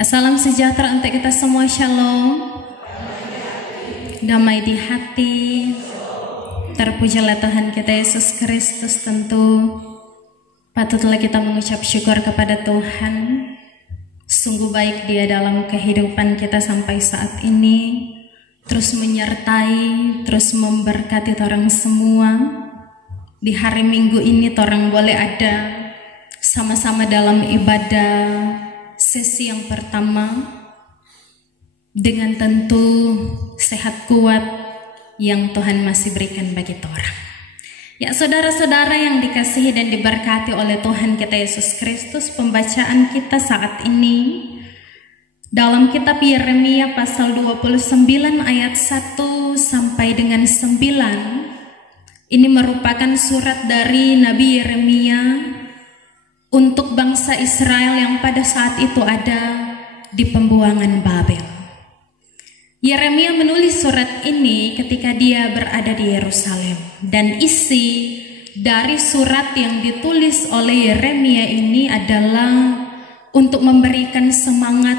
Ya, salam sejahtera untuk kita semua, shalom. Damai di hati. Terpujilah Tuhan kita Yesus Kristus. Tentu patutlah kita mengucap syukur kepada Tuhan. Sungguh baik Dia dalam kehidupan kita sampai saat ini. Terus menyertai, terus memberkati orang semua. Di hari Minggu ini orang boleh ada sama-sama dalam ibadah sesi yang pertama dengan tentu sehat kuat yang Tuhan masih berikan bagi orang. Ya, saudara-saudara yang dikasihi dan diberkati oleh Tuhan kita Yesus Kristus, pembacaan kita saat ini dalam kitab Yeremia pasal 29 ayat 1 sampai dengan 9. Ini merupakan surat dari Nabi Yeremia untuk bangsa Israel yang pada saat itu ada di pembuangan Babel. Yeremia menulis surat ini ketika dia berada di Yerusalem, dan isi dari surat yang ditulis oleh Yeremia ini adalah untuk memberikan semangat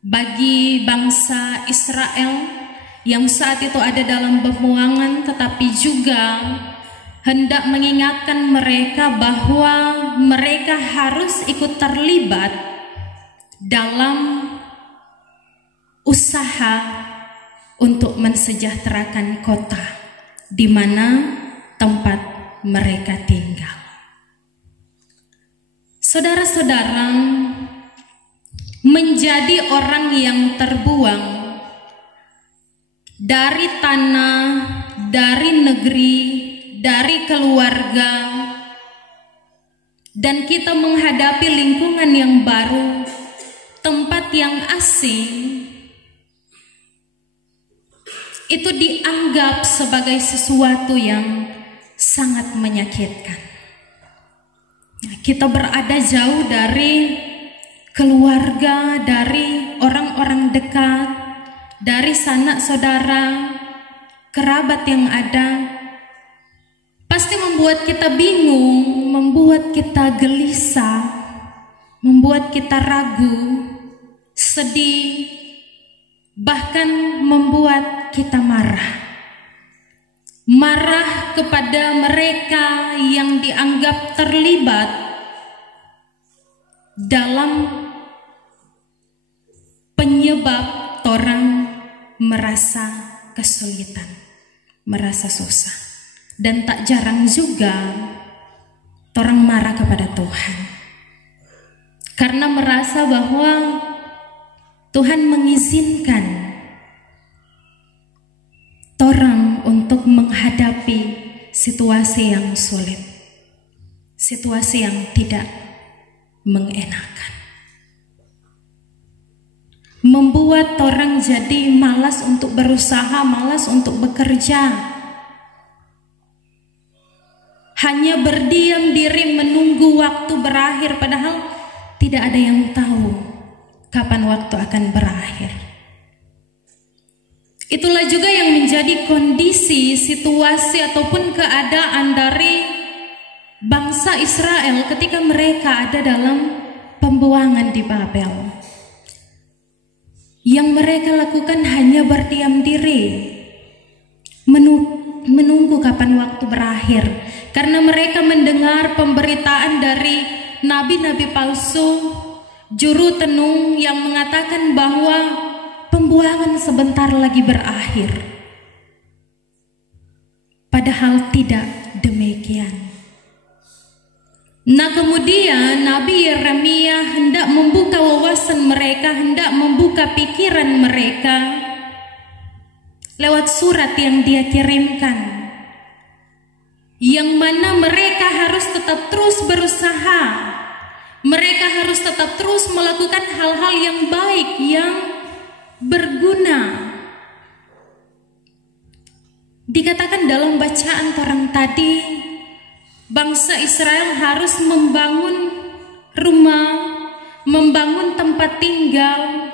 bagi bangsa Israel yang saat itu ada dalam pembuangan, tetapi juga hendak mengingatkan mereka bahwa mereka harus ikut terlibat dalam usaha untuk mensejahterakan kota di mana tempat mereka tinggal. Saudara-saudara, menjadi orang yang terbuang dari tanah, dari negeri, dari keluarga, dan kita menghadapi lingkungan yang baru, tempat yang asing, itu dianggap sebagai sesuatu yang sangat menyakitkan. Kita berada jauh dari keluarga, dari orang-orang dekat, dari sanak saudara, kerabat yang ada, pasti membuat kita bingung, membuat kita gelisah, membuat kita ragu, sedih, bahkan membuat kita marah. Marah kepada mereka yang dianggap terlibat dalam penyebab orang merasa kesulitan, merasa susah. Dan tak jarang juga orang marah kepada Tuhan karena merasa bahwa Tuhan mengizinkan orang untuk menghadapi situasi yang sulit, situasi yang tidak mengenakan, membuat orang jadi malas untuk berusaha, malas untuk bekerja, hanya berdiam diri menunggu waktu berakhir, padahal tidak ada yang tahu kapan waktu akan berakhir. Itulah juga yang menjadi kondisi, situasi ataupun keadaan dari bangsa Israel ketika mereka ada dalam pembuangan di Babel. Yang mereka lakukan hanya berdiam diri, menunggu kapan waktu berakhir, karena mereka mendengar pemberitaan dari nabi-nabi palsu, juru tenung yang mengatakan bahwa pembuangan sebentar lagi berakhir. Padahal tidak demikian. Nah, kemudian Nabi Yeremia hendak membuka wawasan mereka, hendak membuka pikiran mereka lewat surat yang dia kirimkan, yang mana mereka harus tetap terus berusaha, mereka harus tetap terus melakukan hal-hal yang baik, yang berguna. Dikatakan dalam bacaan orang tadi, bangsa Israel harus membangun rumah, membangun tempat tinggal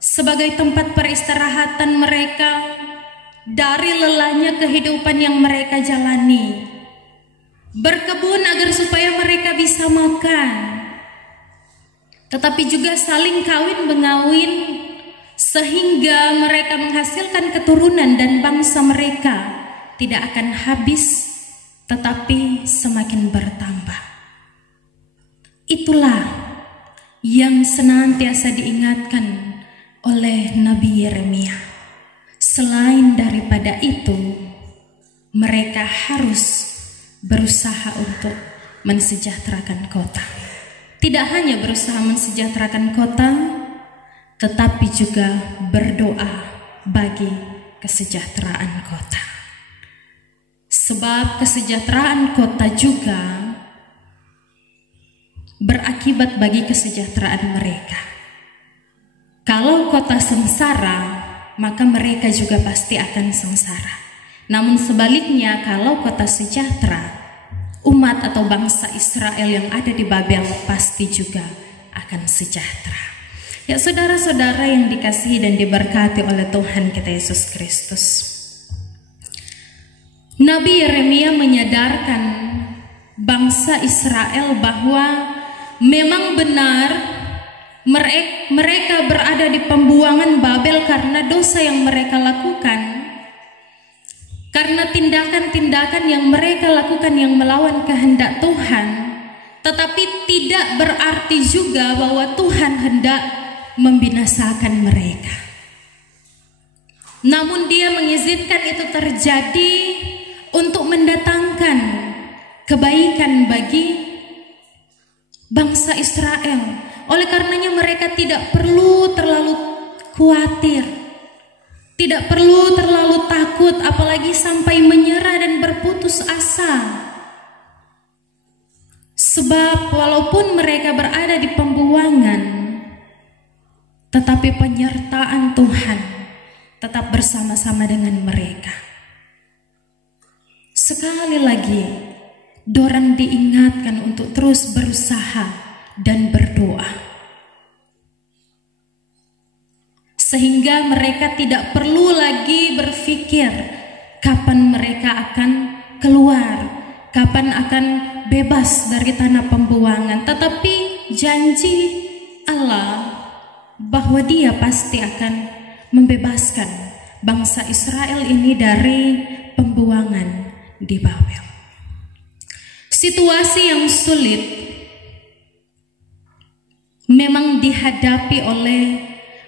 sebagai tempat peristirahatan mereka dari lelahnya kehidupan yang mereka jalani. Berkebun agar supaya mereka bisa makan. tetapi juga saling kawin mengawin sehingga mereka menghasilkan keturunan dan bangsa mereka tidak akan habis tetapi semakin bertambah. Itulah yang senantiasa diingatkan oleh Nabi Yeremia. Selain daripada itu, mereka harus berusaha untuk mensejahterakan kota. Tidak hanya berusaha mensejahterakan kota, tetapi juga berdoa bagi kesejahteraan kota. Sebab kesejahteraan kota juga berakibat bagi kesejahteraan mereka. Kalau kota sengsara, maka mereka juga pasti akan sengsara. Namun sebaliknya, kalau kota sejahtera, umat atau bangsa Israel yang ada di Babel pasti juga akan sejahtera. Ya saudara-saudara yang dikasihi dan diberkati oleh Tuhan kita Yesus Kristus, Nabi Yeremia menyadarkan bangsa Israel bahwa memang benar mereka berada di pembuangan Babel karena dosa yang mereka lakukan, karena tindakan-tindakan yang mereka lakukan yang melawan kehendak Tuhan. Tetapi tidak berarti juga bahwa Tuhan hendak membinasakan mereka. Namun Dia mengizinkan itu terjadi untuk mendatangkan kebaikan bagi bangsa Israel. Oleh karenanya mereka tidak perlu terlalu khawatir, tidak perlu terlalu takut, apalagi sampai menyerah dan berputus asa. Sebab walaupun mereka berada di pembuangan, tetapi penyertaan Tuhan tetap bersama-sama dengan mereka. Sekali lagi, dorang diingatkan untuk terus berusaha dan berdoa, sehingga mereka tidak perlu lagi berpikir kapan mereka akan keluar, kapan akan bebas dari tanah pembuangan. Tetapi janji Allah bahwa Dia pasti akan membebaskan bangsa Israel ini dari pembuangan di Babel. Situasi yang sulit memang dihadapi oleh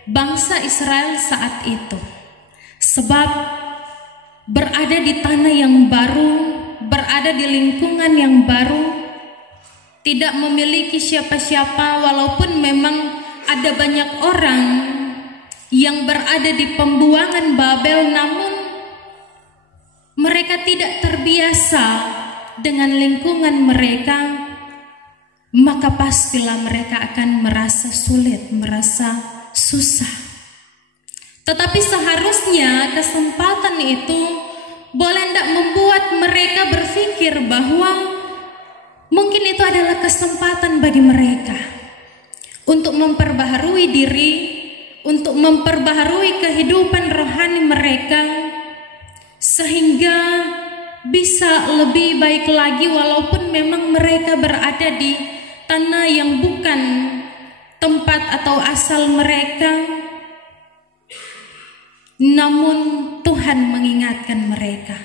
bangsa Israel saat itu, sebab berada di tanah yang baru, berada di lingkungan yang baru, tidak memiliki siapa-siapa. Walaupun memang ada banyak orang yang berada di pembuangan Babel, namun mereka tidak terbiasa dengan lingkungan mereka, maka pastilah mereka akan merasa sulit, merasa susah. Tetapi seharusnya kesempatan itu boleh tidak membuat mereka berpikir bahwa mungkin itu adalah kesempatan bagi mereka untuk memperbaharui diri, untuk memperbaharui kehidupan rohani mereka, sehingga bisa lebih baik lagi. Walaupun memang mereka berada di tanah yang bukan tempat atau asal mereka, namun Tuhan mengingatkan mereka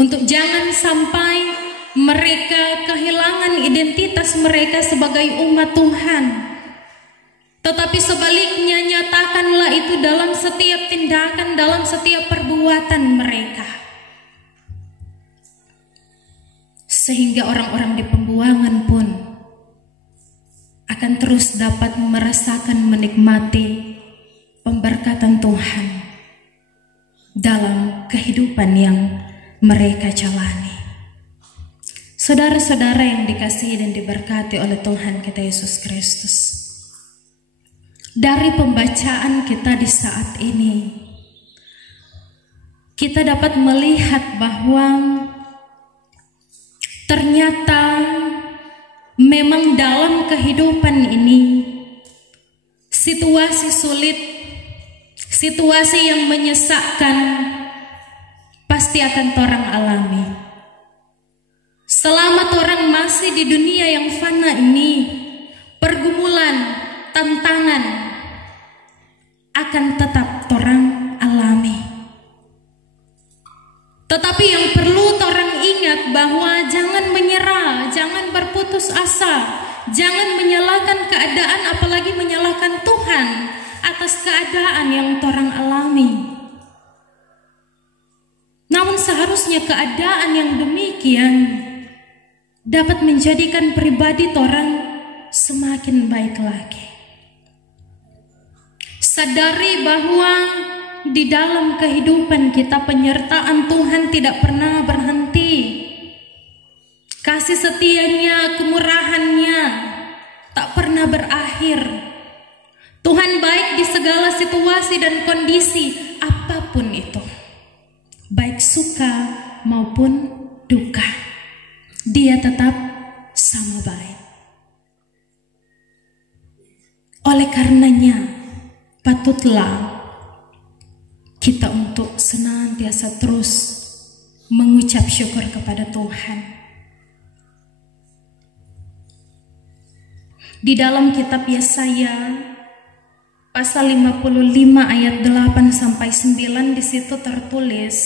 untuk jangan sampai mereka kehilangan identitas mereka sebagai umat Tuhan. Tetapi sebaliknya, nyatakanlah itu dalam setiap tindakan, dalam setiap perbuatan mereka, sehingga orang-orang di pembuangan pun akan terus dapat merasakan, menikmati pemberkatan Tuhan dalam kehidupan yang mereka jalani. Saudara-saudara yang dikasihi dan diberkati oleh Tuhan kita Yesus Kristus, dari pembacaan kita di saat ini, kita dapat melihat bahwa ternyata memang dalam kehidupan ini situasi sulit, situasi yang menyesakkan pasti akan orang alami. Selama orang masih di dunia yang fana ini, pergumulan, tantangan akan tetap torang alami. Tetapi yang perlu torang ingat bahwa jangan menyerah, jangan berputus asa, jangan menyalahkan keadaan, apalagi menyalahkan Tuhan atas keadaan yang torang alami. Namun seharusnya keadaan yang demikian dapat menjadikan pribadi torang semakin baik lagi. Sadari bahwa di dalam kehidupan kita penyertaan Tuhan tidak pernah berhenti. Kasih setianya, kemurahannya tak pernah berakhir. Tuhan baik di segala situasi dan kondisi apapun itu, baik suka maupun duka, Dia tetap sama baik. Oleh karenanya patutlah kita untuk senantiasa terus mengucap syukur kepada Tuhan. Di dalam kitab Yesaya pasal 55 ayat 8 sampai 9 di situ tertulis,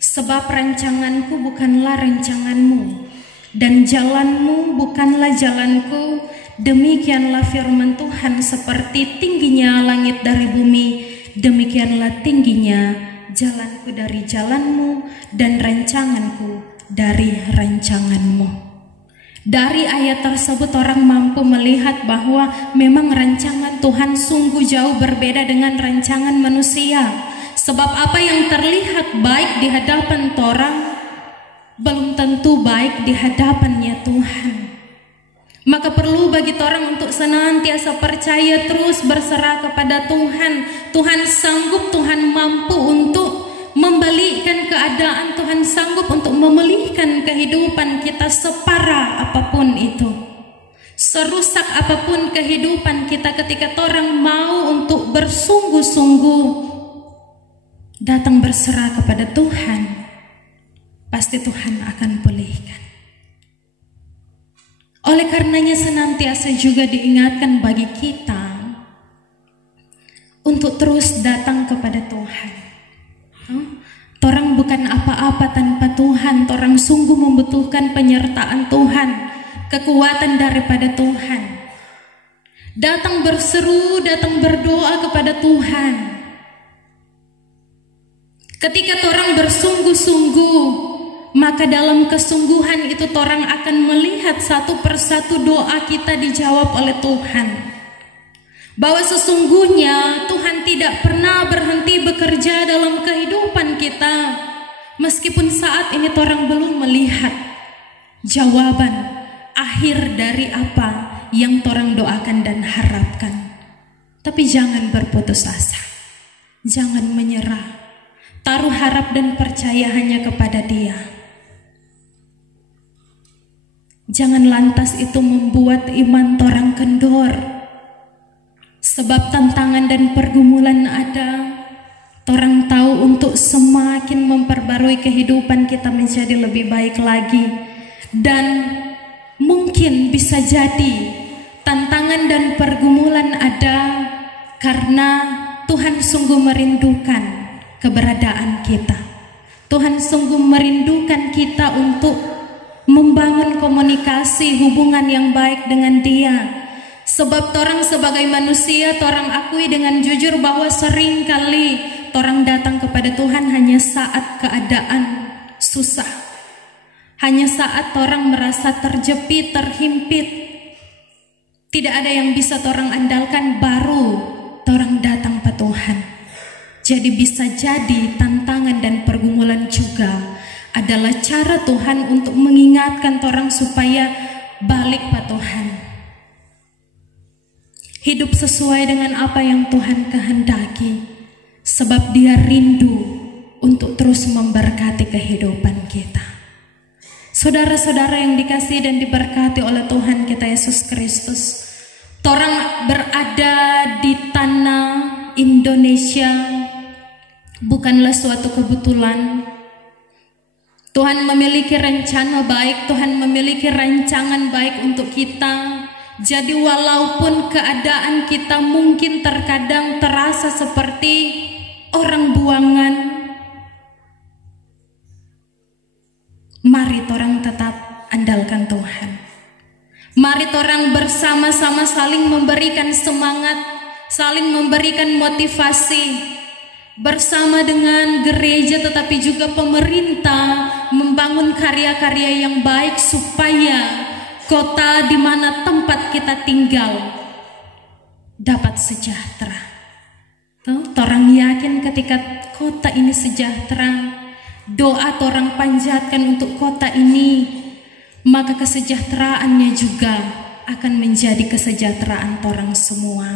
sebab rancanganku bukanlah rancanganmu dan jalanmu bukanlah jalanku, demikianlah firman Tuhan, seperti tingginya langit dari bumi, demikianlah tingginya jalanku dari jalanmu dan rancanganku dari rancanganmu. Dari ayat tersebut orang mampu melihat bahwa memang rancangan Tuhan sungguh jauh berbeda dengan rancangan manusia. Sebab apa yang terlihat baik di hadapan orang belum tentu baik di hadapannya Tuhan. Maka perlu bagi orang untuk senantiasa percaya, terus berserah kepada Tuhan. Tuhan sanggup, Tuhan mampu untuk membalikkan keadaan, Tuhan sanggup untuk memulihkan kehidupan kita separah apapun itu, serusak apapun kehidupan kita. Ketika orang mau untuk bersungguh-sungguh datang berserah kepada Tuhan, pasti Tuhan akan pulihkan. Oleh karenanya senantiasa juga diingatkan bagi kita untuk terus datang kepada Tuhan. Torang bukan apa-apa tanpa Tuhan. Torang sungguh membutuhkan penyertaan Tuhan, kekuatan daripada Tuhan. Datang berseru, datang berdoa kepada Tuhan. Ketika torang bersungguh-sungguh, maka dalam kesungguhan itu torang akan melihat satu persatu doa kita dijawab oleh Tuhan. Bahwa sesungguhnya Tuhan tidak pernah berhenti bekerja dalam kehidupan kita, meskipun saat ini orang belum melihat jawaban akhir dari apa yang orang doakan dan harapkan. Tapi jangan berputus asa, jangan menyerah, taruh harap dan percaya hanya kepada Dia. Jangan lantas itu membuat iman orang kendor. Sebab tantangan dan pergumulan ada, orang tahu untuk semakin memperbarui kehidupan kita menjadi lebih baik lagi. Dan mungkin bisa jadi tantangan dan pergumulan ada karena Tuhan sungguh merindukan keberadaan kita. Tuhan sungguh merindukan kita untuk membangun komunikasi hubungan yang baik dengan Dia. Sebab torang sebagai manusia, torang akui dengan jujur bahwa sering kali torang datang kepada Tuhan hanya saat keadaan susah, hanya saat torang merasa terjepit, terhimpit, tidak ada yang bisa torang andalkan, baru torang datang ke Tuhan. Jadi bisa jadi tantangan dan pergumulan juga adalah cara Tuhan untuk mengingatkan torang supaya balik ke Tuhan. Hidup sesuai dengan apa yang Tuhan kehendaki, sebab Dia rindu untuk terus memberkati kehidupan kita. Saudara-saudara yang dikasihi dan diberkati oleh Tuhan kita Yesus Kristus, torang berada di tanah Indonesia bukanlah suatu kebetulan. Tuhan memiliki rencana baik, Tuhan memiliki rancangan baik untuk kita. Jadi walaupun keadaan kita mungkin terkadang terasa seperti orang buangan, mari orang tetap andalkan Tuhan. Mari orang bersama-sama saling memberikan semangat, saling memberikan motivasi, bersama dengan gereja tetapi juga pemerintah membangun karya-karya yang baik supaya kota di mana tempat kita tinggal dapat sejahtera. Orang yakin ketika kota ini sejahtera, doa orang panjatkan untuk kota ini, maka kesejahteraannya juga akan menjadi kesejahteraan orang semua.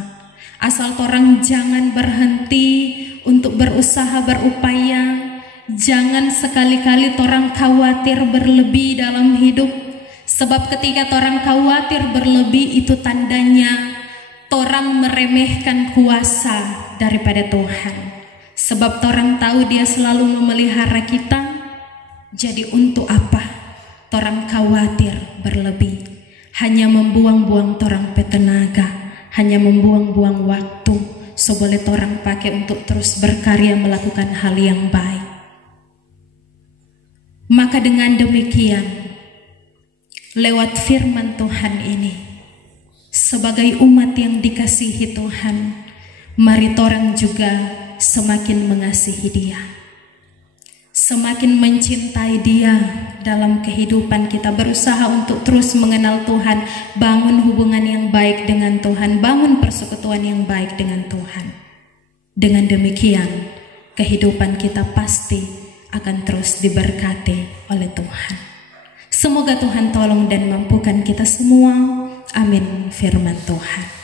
Asal orang jangan berhenti untuk berusaha berupaya, jangan sekali-kali orang khawatir berlebih dalam hidup. Sebab ketika orang khawatir berlebih itu tandanya orang meremehkan kuasa daripada Tuhan. Sebab orang tahu Dia selalu memelihara kita. Jadi untuk apa orang khawatir berlebih? Hanya membuang-buang orang petenaga, hanya membuang-buang waktu. So boleh orang pakai untuk terus berkarya melakukan hal yang baik. Maka dengan demikian, lewat firman Tuhan ini, sebagai umat yang dikasihi Tuhan, mari orang juga semakin mengasihi Dia, semakin mencintai Dia dalam kehidupan kita, berusaha untuk terus mengenal Tuhan, bangun hubungan yang baik dengan Tuhan, bangun persekutuan yang baik dengan Tuhan. Dengan demikian, kehidupan kita pasti akan terus diberkati oleh Tuhan. Semoga Tuhan tolong dan mampukan kita semua. Amin. Firman Tuhan.